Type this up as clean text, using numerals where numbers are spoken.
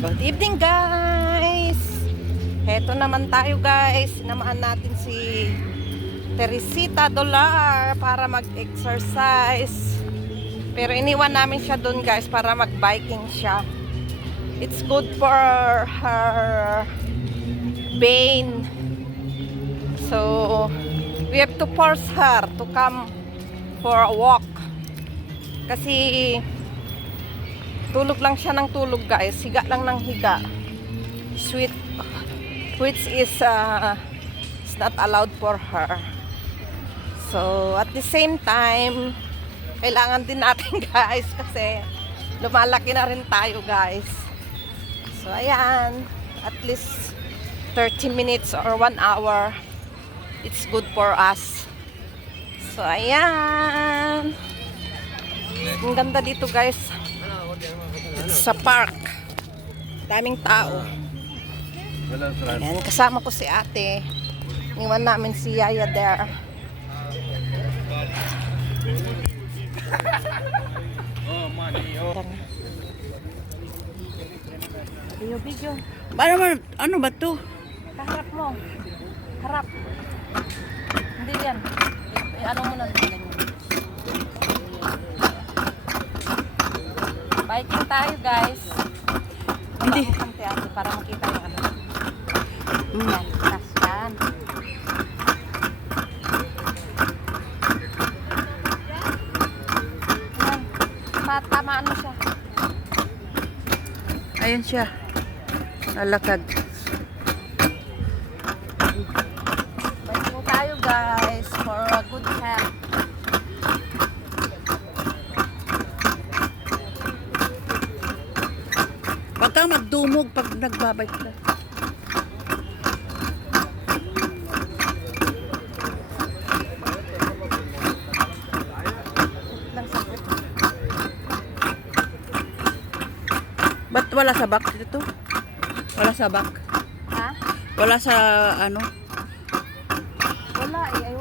Good evening guys. Heto naman tayo guys. Sinamaan natin si Teresita Dolar para mag-exercise. Pero iniwan namin siya doon guys para mag-biking siya. It's good for her vein. So we have to force her to come for a walk. Kasi tulog lang siya ng tulog guys. Higa lang ng higa. Sweet. Which is not allowed for her. So at the same time, kailangan din natin guys. Kasi lumalaki na rin tayo guys. So ayan. At least 30 minutes or 1 hour. It's good for us. So ayan. Ang ganda dito guys. Sa park. Daming tao. Ayan, kasama ko si ate. Iwan namin si Yaya there. Video. Paano man, ano ba to? Kaharap mo. Harap. Hindi yan. Ano mo lang ganyan. Biking tayo guys. Hindi. Ate, para makita yung ano. Yan, tas yan. Yan. Matamaan mo siya. Ayun siya. Lalakad. Biking tayo guys for a good health. Huwag kang magdumog pag nagbabike ka. Lang saglit. Ba't wala sa back dito? Wala sa back. Ha? Wala sa ano? Wala eh. Ayaw